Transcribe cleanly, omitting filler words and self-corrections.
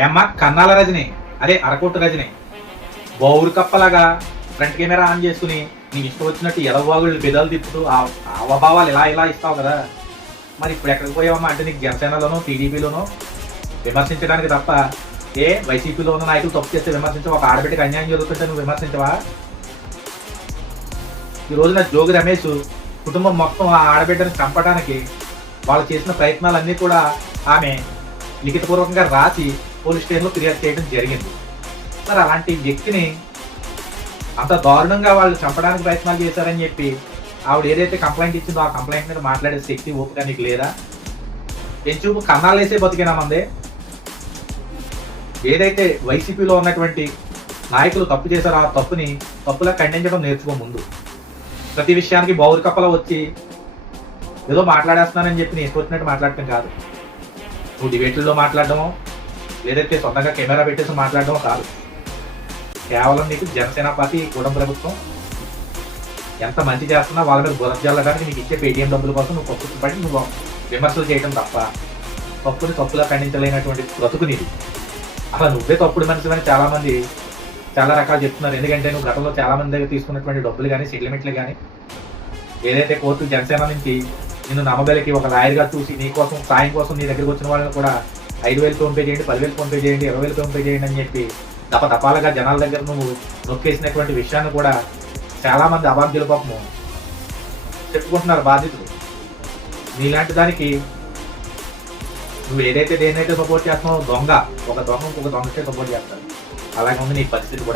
ఏమ్మా కన్నాల రజని, అదే అరకోట Rajani, బౌరు కప్పలాగా front camera on చేసుకుని నీకు ఇష్టం వచ్చినట్టు ఎలవాగులు బెదలు తిప్పుతూ ఆ అవభావాలు ఇలా ఇలా ఇస్తావు కదా. మరి ఇప్పుడు ఎక్కడికి పోయావమ్మా అంటే నీకు జనసేనలోనో టీడీపీలోనో విమర్శించడానికి తప్ప వైసీపీలో ఉన్న నాయకులు తప్పు చేస్తే విమర్శించవు, ఒక ఆడబిడ్డకి అన్యాయం జరుగుతుంటే నువ్వు విమర్శించవా? ఈ రోజున జోగి రమేష్ కుటుంబం మొత్తం ఆ ఆడబిడ్డని చంపడానికి వాళ్ళు చేసిన ప్రయత్నాలన్నీ కూడా ఆమె లిఖితపూర్వకంగా రాసి పోలీస్ స్టేషన్లో ఫిర్యాదు చేయడం జరిగింది. మరి అలాంటి వ్యక్తిని అంత దారుణంగా వాళ్ళు చంపడానికి ప్రయత్నాలు చేశారని చెప్పి ఆవిడ ఏదైతే కంప్లైంట్ ఇచ్చిందో ఆ కంప్లైంట్ మీద మాట్లాడే శక్తి ఓపిక నీకు లేదా? పెంచూపు కన్నాలేసే బతికినా మందే. ఏదైతే వైసీపీలో ఉన్నటువంటి నాయకులు తప్పు చేశారో ఆ తప్పుని తప్పులా ఖండించడం నేర్చుకో. ముందు ప్రతి విషయానికి బౌరు కప్పలో వచ్చి ఏదో మాట్లాడేస్తున్నానని చెప్పి నేను వచ్చినట్టు మాట్లాడటం కాదు. నువ్వు డిబేట్లలో మాట్లాడడమో లేదైతే సొంతంగా కెమెరా పెట్టేసి మాట్లాడడమో కాదు. కేవలం నీకు జనసేన పార్టీ కూటమి ప్రభుత్వం ఎంత మంచి చేస్తున్నా వాళ్ళ మీద బురద జల్లడానికి నీకు ఇచ్చే పేటీఎం డబ్బుల కోసం నువ్వు పప్పుకు పడి నువ్వు విమర్శలు చేయడం తప్ప తప్పుని తప్పులా ఖండించలేనటువంటి బ్రతుకు నీది. అసలు నువ్వే తప్పుడు మనిషిని చాలా మంది చాలా రకాలు చెప్తున్నారు. ఎందుకంటే నువ్వు గతంలో చాలా మంది దగ్గర తీసుకున్నటువంటి డబ్బులు కానీ సెటిల్మెంట్లు కానీ ఏదైతే కోర్టు జనసేన నుంచి నిన్ను నమ్మబలికి ఒక లాయర్గా చూసి నీ కోసం సాయం కోసం నీ దగ్గరికి వచ్చిన వాళ్ళని కూడా 5,000 ఫోన్పే చేయండి, 10,000 ఫోన్పే చేయండి, 20,000 ఫోన్పే చేయండి అని చెప్పి దపాలుగా జనాల దగ్గర నువ్వు నొక్కేసినటువంటి విషయాన్ని కూడా చాలా మంది అబాధ్యుల పాపము చెప్పుకుంటున్నారు బాధితులు. నీలాంటి దానికి నువ్వు ఏదైతే దేన్నైతే సపోర్ట్ చేస్తున్నావు ఒక దొంగ ఇంకొక దొంగకే సపోర్ట్ చేస్తాడు. అలాగే ఉంది నీ పరిస్థితి కూడా.